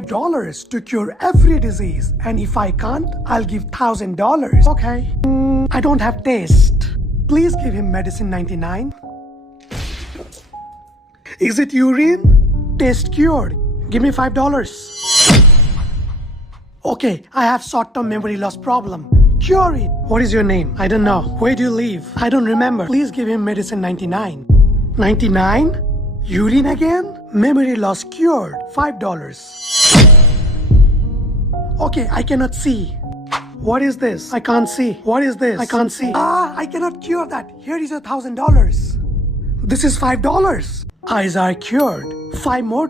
$5 to cure every disease. And if I can't, I'll give $1,000. Okay. I don't have taste. Please give him medicine 99. Is it urine? Taste cured. Give me $5. Okay, I have short-term memory loss problem. Cure it. What is your name? I don't know. Where do you live? I don't remember. Please give him medicine 99. 99? Urine again? Memory loss cured. $5. Okay, I cannot see. What is this? I can't see. What is this? I can't see. I cannot cure that. Here is $1,000. This is $5. Eyes are cured. $5 more.